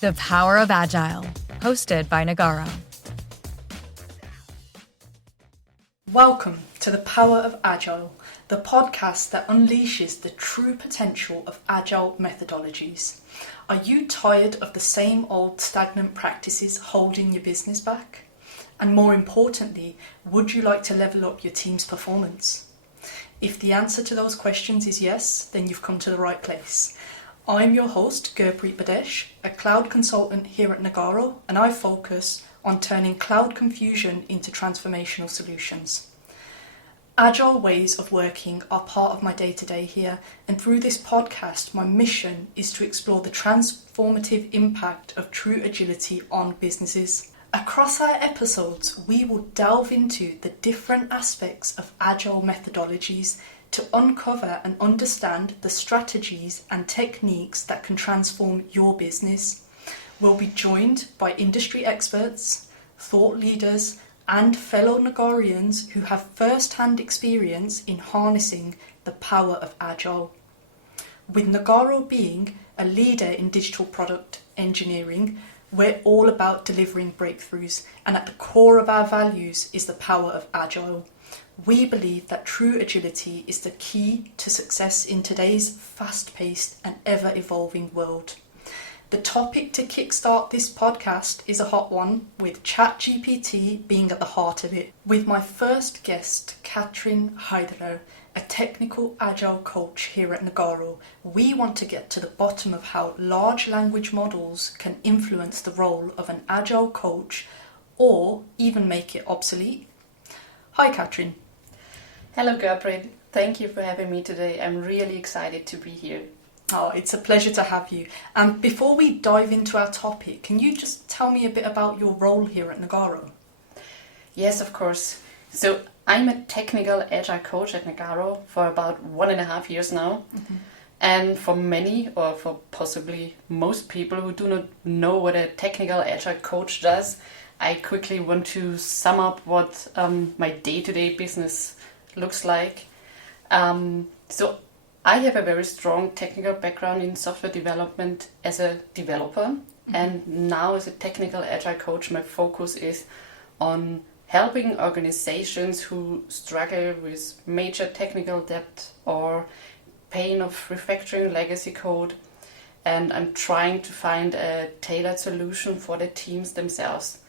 The Power of Agile, hosted by Nagarro. Welcome to the Power of Agile, the podcast that unleashes the true potential of Agile methodologies. Are you tired of the same old stagnant practices holding your business back? And more importantly, would you like to level up your team's performance? If the answer to those questions is yes, then you've come to the right place. I'm your host, Gurpreet Bhadesh, a cloud consultant here at Nagarro, and I focus on turning cloud confusion into transformational solutions. Agile ways of working are part of my day-to-day here, and through this podcast, my mission is to explore the transformative impact of true agility on businesses. Across our episodes, we will delve into the different aspects of Agile methodologies to uncover and understand the strategies and techniques that can transform your business. We'll be joined by industry experts, thought leaders, and fellow Nagarrians who have first-hand experience in harnessing the power of Agile. With Nagarro being a leader in digital product engineering, we're all about delivering breakthroughs, and at the core of our values is the power of Agile. We believe that true agility is the key to success in today's fast-paced and ever-evolving world. The topic to kickstart this podcast is a hot one, with ChatGPT being at the heart of it. With my first guest, Katrin Heiderer, a technical Agile coach here at Nagarro, we want to get to the bottom of how large language models can influence the role of an Agile coach or even make it obsolete. Hi, Katrin. Hello, Gurpreet. Thank you for having me today. I'm really excited to be here. Oh, it's a pleasure to have you. And before we dive into our topic, can you just tell me a bit about your role here at Nagarro? Yes, of course. So I'm a technical Agile coach at Nagarro for about 1.5 years now. Mm-hmm. And for many, or for possibly most people who do not know what a technical Agile coach does, I quickly want to sum up what my day-to-day business looks like. So I have a very strong technical background in software development as a developer. Mm-hmm. And now as a technical Agile coach, my focus is on helping organizations who struggle with major technical debt or pain of refactoring legacy code. And I'm trying to find a tailored solution for the teams themselves,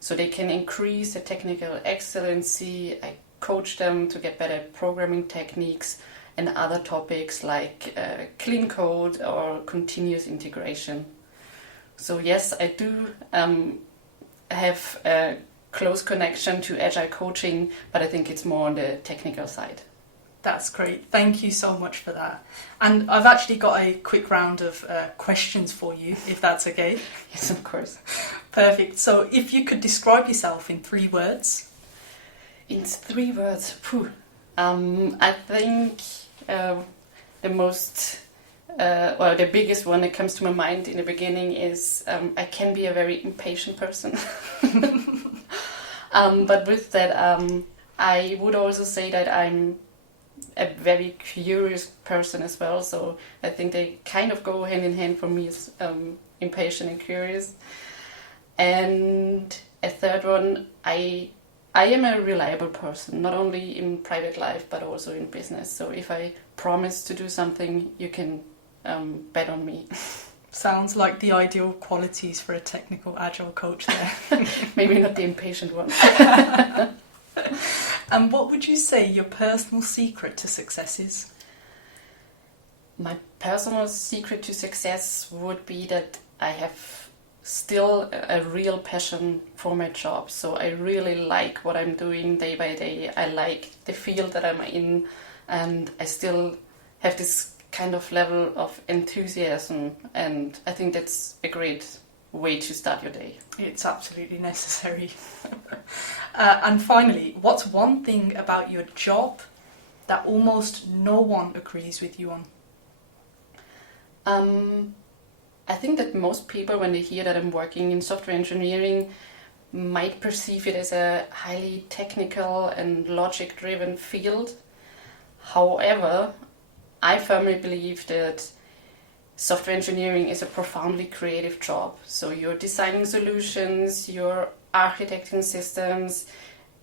so they can increase the technical excellency. I coach them to get better programming techniques and other topics like clean code or continuous integration. So yes, I do have a close connection to Agile coaching, but I think it's more on the technical side. That's great. Thank you so much for that. And I've actually got a quick round of questions for you, if that's okay. Yes, of course. Perfect. So if you could describe yourself in 3 words. In 3 words, I think the most, the biggest one that comes to my mind in the beginning is I can be a very impatient person. But with that, I would also say that I'm a very curious person as well. So I think they kind of go hand in hand for me as impatient and curious. And a third one, I am a reliable person, not only in private life, but also in business. So if I promise to do something, you can bet on me. Sounds like the ideal qualities for a technical Agile coach there. Maybe not the impatient one. And what would you say your personal secret to success is? My personal secret to success would be that I have still a real passion for my job. So I really like what I'm doing day by day. I like the field that I'm in, and I still have this kind of level of enthusiasm, and I think that's a great way to start your day. It's absolutely necessary. And finally, what's one thing about your job that almost no one agrees with you on? I think that most people, when they hear that I'm working in software engineering, might perceive it as a highly technical and logic-driven field. However, I firmly believe that software engineering is a profoundly creative job. So you're designing solutions, you're architecting systems,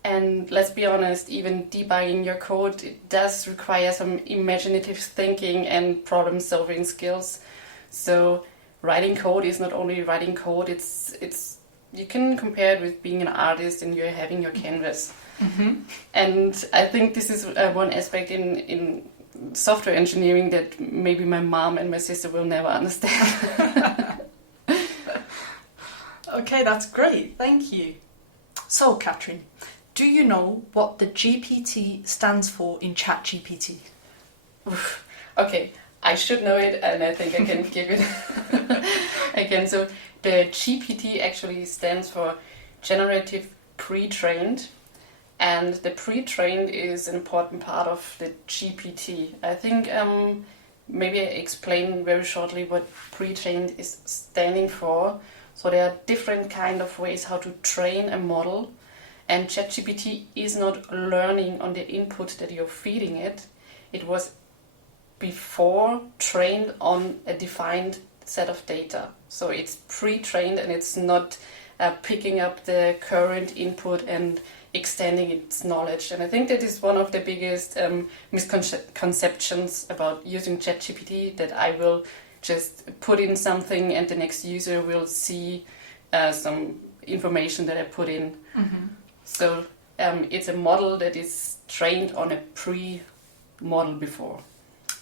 and let's be honest, even debugging your code, it does require some imaginative thinking and problem-solving skills. So writing code is not only writing code, it's you can compare it with being an artist and you're having your canvas. Mm-hmm. And I think this is one aspect in software engineering that maybe my mom and my sister will never understand. Okay, that's great. Thank you. So, Katrin, do you know what the GPT stands for in ChatGPT? Okay, I should know it, and I think I can give it again. So the GPT actually stands for Generative Pre-trained, and the pre-trained is an important part of the GPT. I think maybe I explain very shortly what pre-trained is standing for. So there are different kind of ways how to train a model, and ChatGPT is not learning on the input that you're feeding it. It was before trained on a defined set of data. So it's pre-trained and it's not picking up the current input and extending its knowledge. And I think that is one of the biggest misconceptions about using ChatGPT, that I will just put in something and the next user will see some information that I put in. Mm-hmm. So it's a model that is trained on a pre-model before.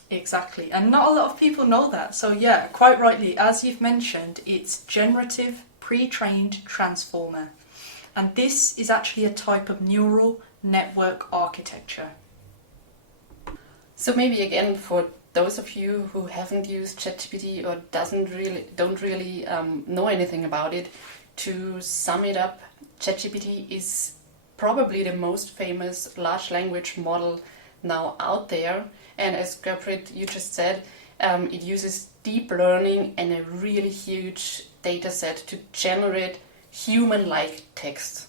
Exactly, and not a lot of people know that. So yeah, quite rightly, as you've mentioned, it's generative pre-trained transformer. And this is actually a type of neural network architecture. So maybe again, for those of you who haven't used ChatGPT or don't really know anything about it, to sum it up, ChatGPT is probably the most famous large language model now out there. And as Gurpreet, you just said, it uses deep learning and a really huge data set to generate human-like text.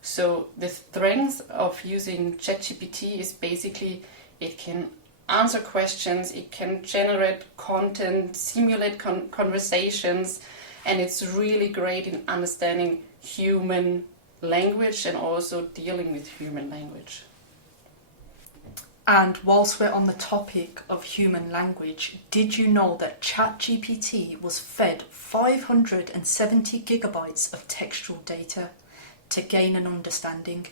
So the strength of using ChatGPT is basically it can answer questions, it can generate content, simulate conversations, and it's really great in understanding human language and also dealing with human language. And whilst we're on the topic of human language, did you know that ChatGPT was fed 570 gigabytes of textual data to gain an understanding?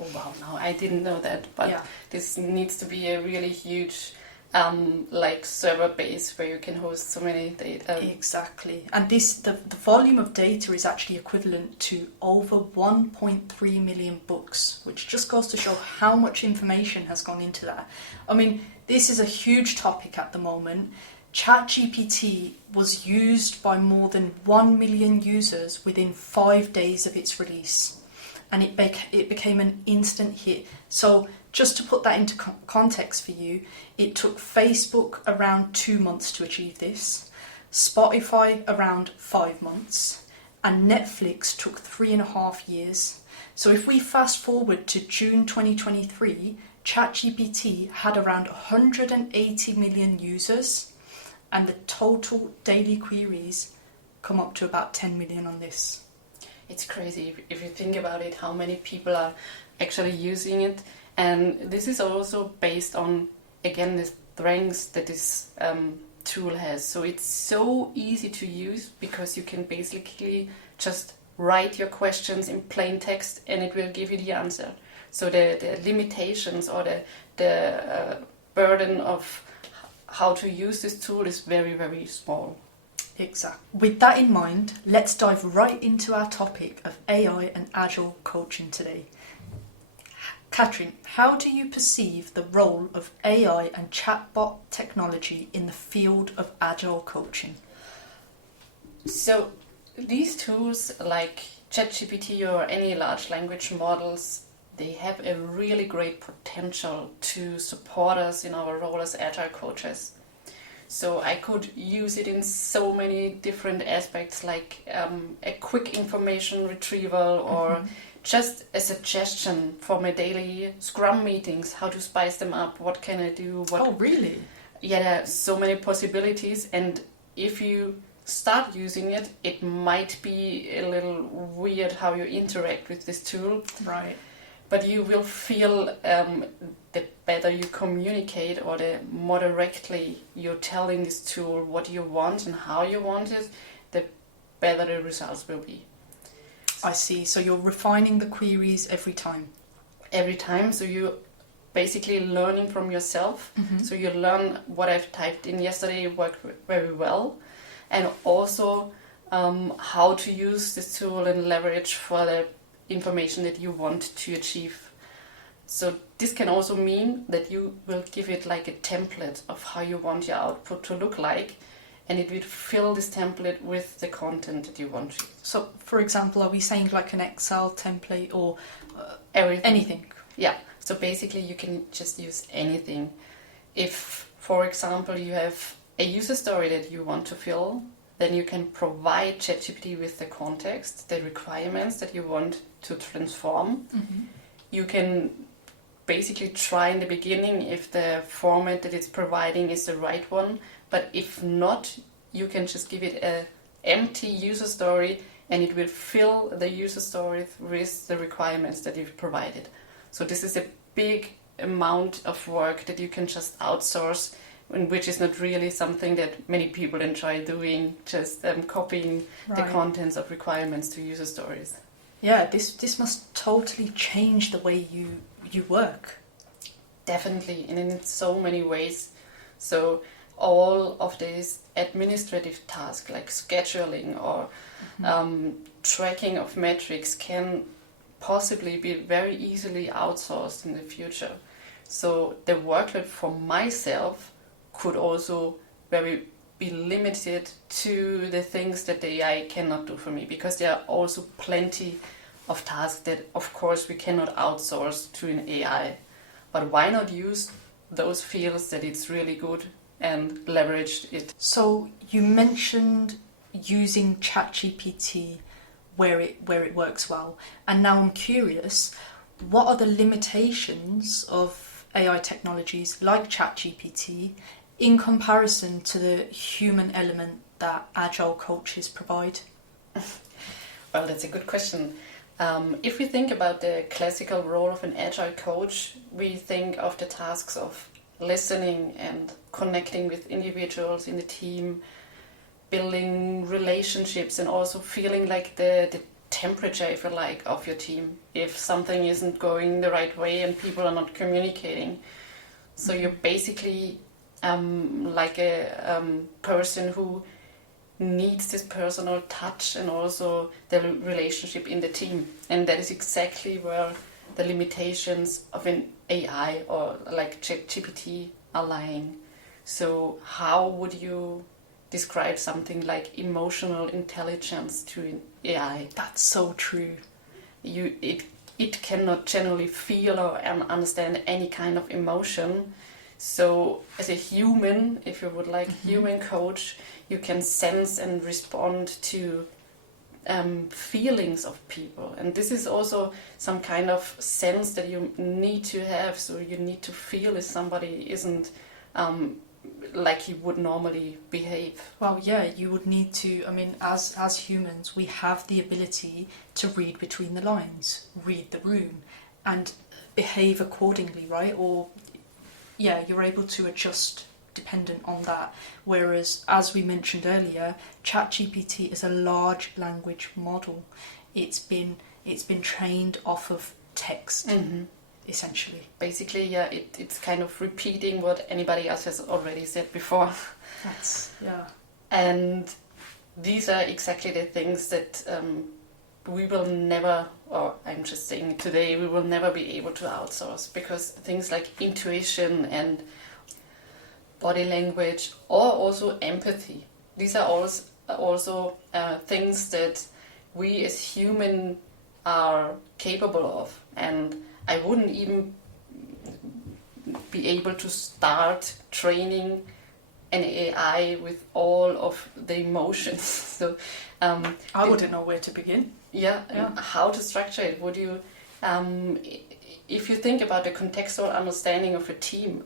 Oh wow, no, I didn't know that, but Yeah. This needs to be a really huge server base where you can host so many data. Exactly. And the volume of data is actually equivalent to over 1.3 million books, which just goes to show how much information has gone into that. I mean, this is a huge topic at the moment. ChatGPT was used by more than 1 million users within 5 days of its release, and it became an instant hit. So just to put that into context for you, it took Facebook around 2 months to achieve this, Spotify around 5 months, and Netflix took 3.5 years. So if we fast forward to June 2023, ChatGPT had around 180 million users, and the total daily queries come up to about 10 million on this. It's crazy if you think about it, how many people are actually using it. And this is also based on, again, the strengths that this tool has. So it's so easy to use because you can basically just write your questions in plain text and it will give you the answer. So the limitations or the burden of how to use this tool is very, very small. Exactly. With that in mind, let's dive right into our topic of AI and Agile coaching today. Katrin, how do you perceive the role of AI and chatbot technology in the field of Agile coaching? So these tools like ChatGPT or any large language models, they have a really great potential to support us in our role as Agile coaches. So I could use it in so many different aspects, like a quick information retrieval or just a suggestion for my daily Scrum meetings, how to spice them up, what can I do. Oh, really? yeah, there are so many possibilities, and if you start using it, it might be a little weird how you interact with this tool. Right. But you will feel the better you communicate, or the more directly you're telling this tool what you want and how you want it, the better the results will be. I see. So you're refining the queries every time. Every time, so you basically learning from yourself. So you learn what I've typed in yesterday worked very well, and also how to use this tool and leverage for the information that you want to achieve. So this can also mean that you will give it like a template of how you want your output to look like, and it will fill this template with the content that you want to. So, for example, are we saying like an Excel template or Everything. anything? Yeah, so basically you can just use anything. If, for example, you have a user story that you want to fill, then you can provide ChatGPT with the context, the requirements that you want to transform. You can basically try in the beginning if the format that it's providing is the right one, but if not, you can just give it an empty user story and it will fill the user story with the requirements that you've provided. So this is a big amount of work that you can just outsource, which is not really something that many people enjoy doing, just copying the contents of requirements to user stories. Yeah, this must totally change the way you work. Definitely, and in so many ways. So all of these administrative tasks like scheduling or tracking of metrics can possibly be very easily outsourced in the future. So the workload for myself could also be limited to the things that the AI cannot do for me, because there are also plenty of tasks that of course we cannot outsource to an AI. But why not use those fields that it's really good and leverage it? So you mentioned using ChatGPT where it works well, and now I'm curious, what are the limitations of AI technologies like ChatGPT in comparison to the human element that Agile coaches provide? Well, that's a good question. If we think about the classical role of an Agile coach, we think of the tasks of listening and connecting with individuals in the team, building relationships, and also feeling like the temperature, if you like, of your team if something isn't going the right way and people are not communicating. So you're basically like a person who needs this personal touch and also the relationship in the team, and that is exactly where the limitations of an AI or like ChatGPT are lying. So how would you describe something like emotional intelligence to an AI? That's so true. It cannot generally feel or understand any kind of emotion. So as a human, if you would like human coach, you can sense and respond to feelings of people. And this is also some kind of sense that you need to have. So you need to feel if somebody isn't like he would normally behave. Well, yeah, you would need to, I mean, as humans, we have the ability to read between the lines, read the room, and behave accordingly, right? Or, yeah, you're able to adjust dependent on that. Whereas, as we mentioned earlier, ChatGPT is a large language model. It's been trained off of text, essentially. Basically, yeah, it's kind of repeating what anybody else has already said before. Yeah. And these are exactly the things that we will never, or I'm just saying today, we will never be able to outsource, because things like intuition and body language, or also empathy, these are also things that we as human are capable of, and I wouldn't even be able to start training an AI with all of the emotions. So I wouldn't know where to begin. Yeah, and how to structure it. Would you, if you think about the contextual understanding of a team,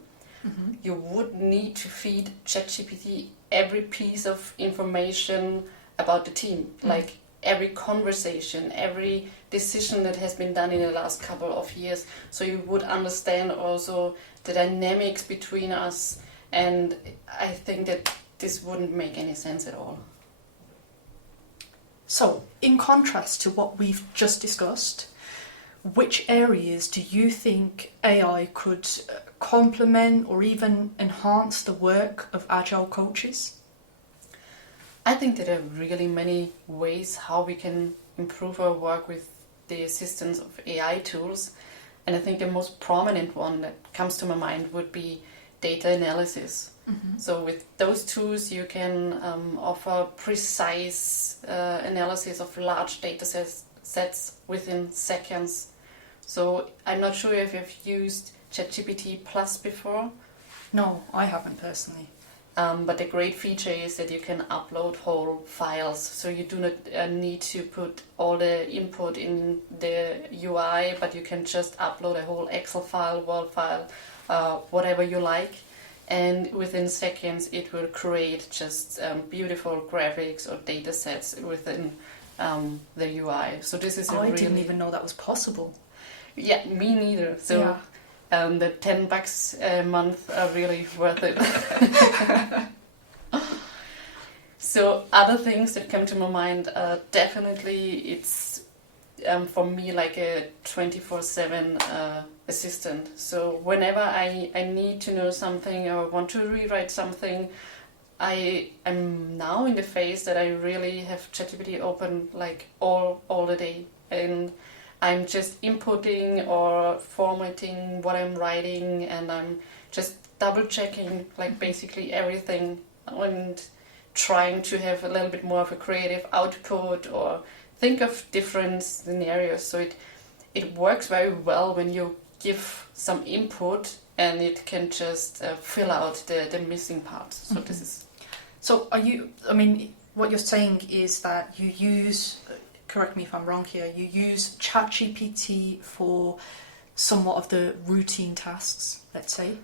you would need to feed ChatGPT every piece of information about the team, like every conversation, every decision that has been done in the last couple of years. So you would understand also the dynamics between us, and I think that this wouldn't make any sense at all. So, in contrast to what we've just discussed, which areas do you think AI could complement or even enhance the work of Agile coaches? I think that there are really many ways how we can improve our work with the assistance of AI tools. And I think the most prominent one that comes to my mind would be data analysis. So with those tools, you can offer precise analysis of large data sets within seconds. So I'm not sure if you've used ChatGPT Plus before. No, I haven't personally. But the great feature is that you can upload whole files, so you do not need to put all the input in the UI, but you can just upload a whole Excel file, Word file, whatever you like, and within seconds it will create just beautiful graphics or data sets within the UI. So this is I didn't even know that was possible. Yeah, me neither. So. Yeah. The $10 a month are really worth it. So other things that come to my mind are definitely it's for me like a 24/7 assistant. So whenever I need to know something or want to rewrite something, I am now in the phase that I really have ChatGPT open like all the day, and I'm just inputting or formatting what I'm writing, and I'm just double checking like basically everything and trying to have a little bit more of a creative output or think of different scenarios. So it works very well when you give some input and it can just fill out the missing parts. So this is... So are you, I mean, what you're saying is that you use... correct me if I'm wrong here, you use ChatGPT for somewhat of the routine tasks, let's say?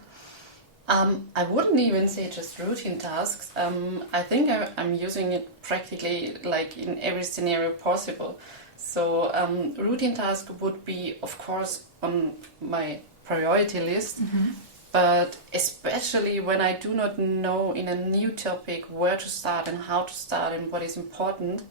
I wouldn't even say just routine tasks. I think I'm using it practically like in every scenario possible. So routine task would be, of course, on my priority list, but especially when I do not know in a new topic where to start and how to start and what is important,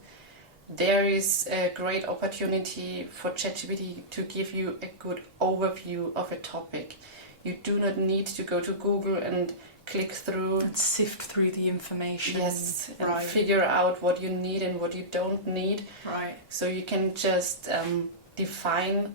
there is a great opportunity for ChatGPT to give you a good overview of a topic. You do not need to go to Google and click through and sift through the information. Yes, and right. figure out what you need and what you don't need. Right. So you can just define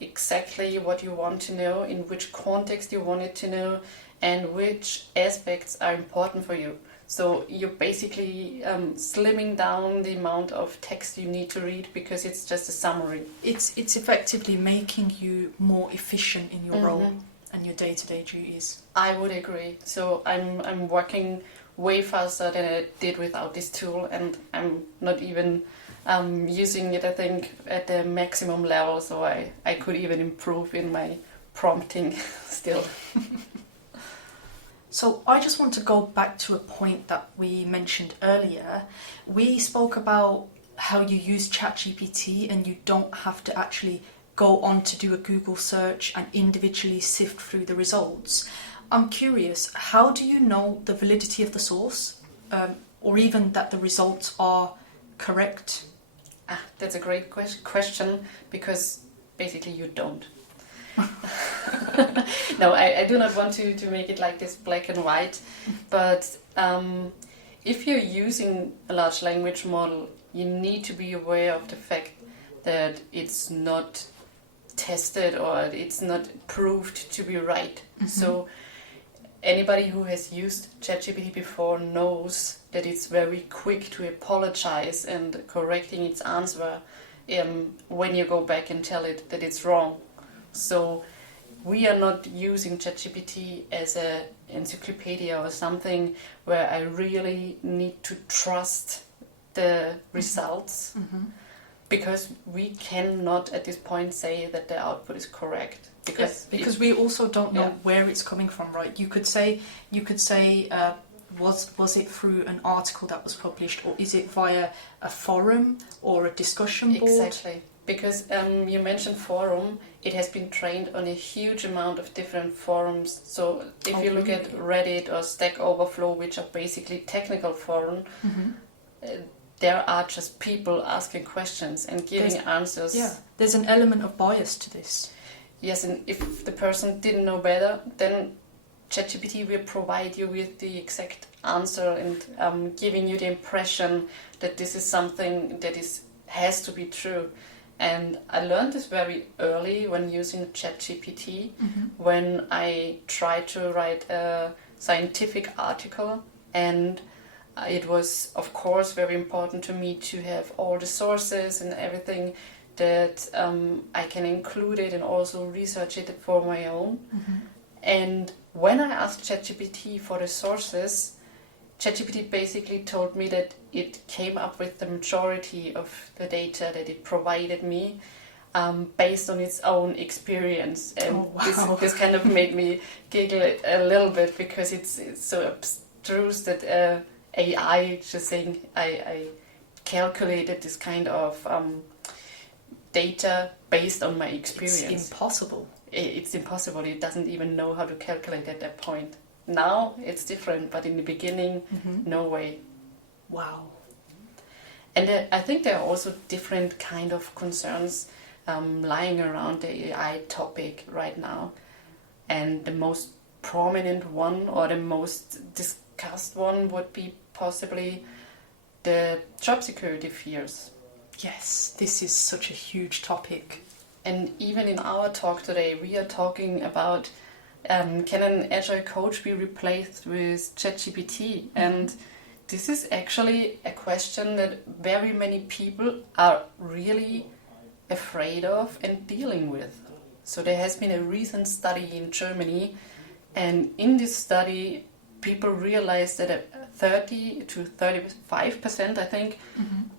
exactly what you want to know, in which context you want it to know, and which aspects are important for you. So you're basically slimming down the amount of text you need to read because it's just a summary. It's effectively making you more efficient in your role and your day-to-day duties. I would agree. So I'm working way faster than I did without this tool, and I'm not even using it, I think, at the maximum level, so I could even improve in my prompting still. So I just want to go back to a point that we mentioned earlier. We spoke about how you use ChatGPT and you don't have to actually go on to do a Google search and individually sift through the results. I'm curious, how do you know the validity of the source, or even that the results are correct? That's a great question, because basically you don't. No, I do not want to make it like this black and white, but if you're using a large language model, you need to be aware of the fact that it's not tested or it's not proved to be right. So anybody who has used ChatGPT before knows that it's very quick to apologize and correcting its answer when you go back and tell it that it's wrong. So we are not using ChatGPT as an encyclopedia or something where I really need to trust the results. Because we cannot at this point say that the output is correct. Because we also don't know where it's coming from, right? You could say, was it through an article that was published, or is it via a forum or a discussion board? Exactly. Because you mentioned forum, it has been trained on a huge amount of different forums. So if you look at Reddit or Stack Overflow, which are basically technical forums, there are just people asking questions and giving answers. Yeah, there's an element of bias to this. Yes, and if the person didn't know better, then ChatGPT will provide you with the exact answer and giving you the impression that this is something that has to be true. And I learned this very early when using ChatGPT, when I tried to write a scientific article, and it was, of course, very important to me to have all the sources and everything that I can include it and also research it for my own. And when I asked ChatGPT for the sources, ChatGPT basically told me that it came up with the majority of the data that it provided me based on its own experience. And this kind of made me giggle a little bit, because it's so abstruse that AI just saying I calculated this kind of data based on my experience. It's impossible. It's impossible. It doesn't even know how to calculate at that point. Now it's different, but in the beginning, no way. Wow. And I think there are also different kind of concerns lying around the AI topic right now. And the most prominent one, or the most discussed one, would be possibly the job security fears. Yes, this is such a huge topic. And even in our talk today, we are talking about can an Agile coach be replaced with ChatGPT? And this is actually a question that very many people are really afraid of and dealing with. So there has been a recent study in Germany, and in this study, people realized that 30 to 35%, I think,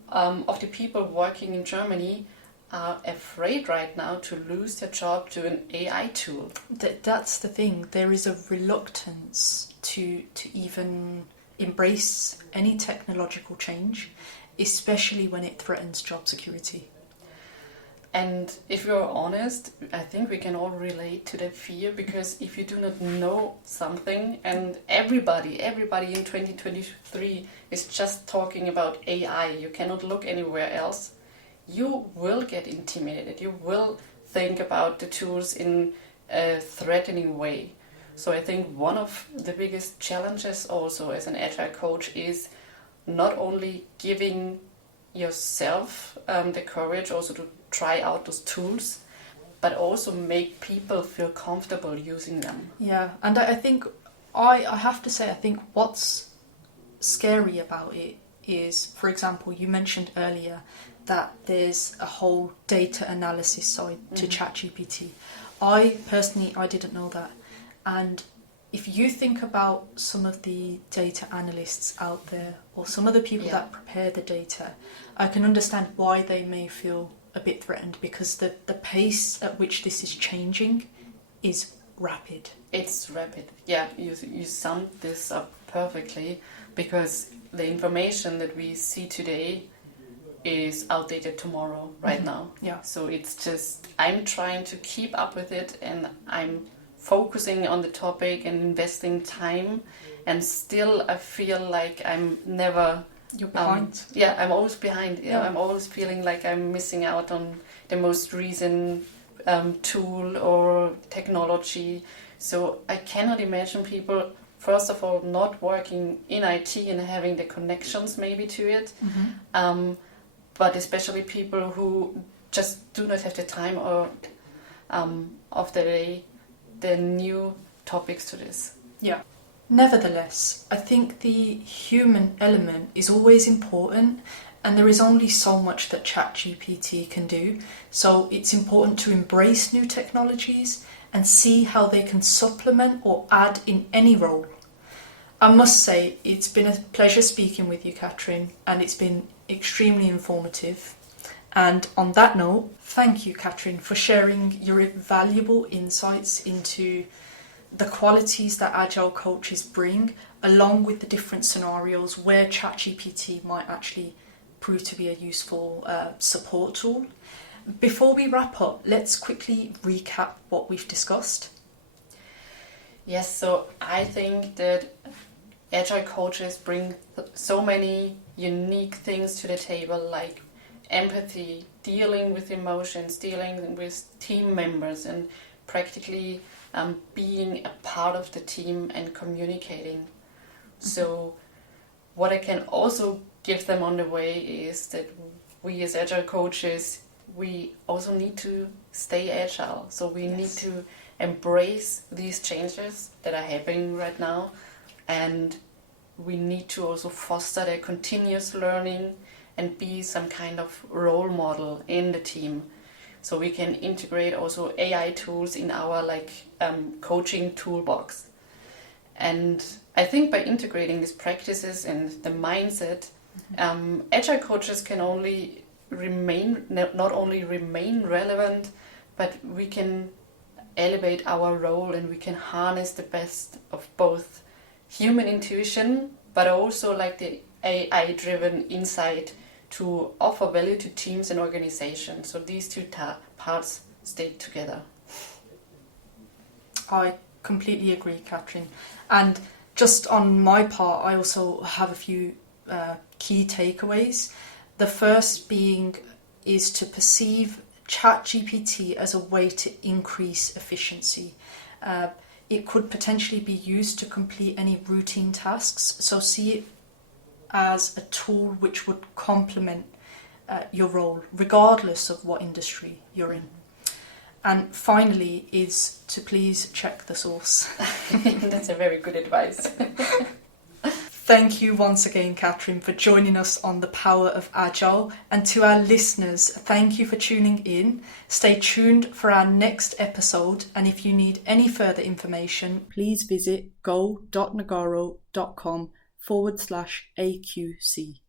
of the people working in Germany are afraid right now to lose their job to an AI tool. That's the thing. There is a reluctance to even embrace any technological change, especially when it threatens job security. And if you're honest, I think we can all relate to that fear, because if you do not know something, and everybody in 2023 is just talking about AI, you cannot look anywhere else, you will get intimidated. You will think about the tools in a threatening way. So I think one of the biggest challenges also as an Agile coach is not only giving yourself the courage also to try out those tools, but also make people feel comfortable using them. Yeah, and I think, I have to say, I think what's scary about it is, for example, you mentioned earlier that there's a whole data analysis side to ChatGPT. I didn't know that. And if you think about some of the data analysts out there, or some of the people that prepare the data, I can understand why they may feel a bit threatened, because the pace at which this is changing is rapid. It's rapid. Yeah, you summed this up perfectly, because the information that we see today is outdated tomorrow, right now. Yeah. So it's just, I'm trying to keep up with it, and I'm focusing on the topic and investing time, and still I feel like I'm never... You're behind. I'm always behind. Yeah. I'm always feeling like I'm missing out on the most recent tool or technology. So I cannot imagine people, first of all, not working in IT and having the connections maybe to it, but especially people who just do not have the time or of the day, the new topics to this. Yeah. Nevertheless, I think the human element is always important, and there is only so much that ChatGPT can do. So it's important to embrace new technologies and see how they can supplement or add in any role. I must say, it's been a pleasure speaking with you, Katrin, and it's been extremely informative. And on that note, thank you, Katrin, for sharing your valuable insights into the qualities that Agile coaches bring, along with the different scenarios where ChatGPT might actually prove to be a useful support tool. Before we wrap up, let's quickly recap what we've discussed. Yes, so I think that Agile coaches bring so many unique things to the table, like empathy, dealing with emotions, dealing with team members, and practically being a part of the team and communicating. So what I can also give them on the way is that we as Agile coaches, we also need to stay agile. So we need to embrace these changes that are happening right now, and we need to also foster their continuous learning and be some kind of role model in the team. So we can integrate also AI tools in our coaching toolbox. And I think by integrating these practices and the mindset, Agile coaches can not only remain relevant, but we can elevate our role and we can harness the best of both human intuition, but also like the AI-driven insight to offer value to teams and organizations. So these two parts stay together. I completely agree, Katrin. And just on my part, I also have a few key takeaways. The first being is to perceive ChatGPT as a way to increase efficiency. It could potentially be used to complete any routine tasks, so see it as a tool which would complement your role, regardless of what industry you're in. And finally is to please check the source. That's a very good advice. Thank you once again, Katrin, for joining us on the Power of Agile. And to our listeners, thank you for tuning in. Stay tuned for our next episode. And if you need any further information, please visit go.nagarro.com/AQC.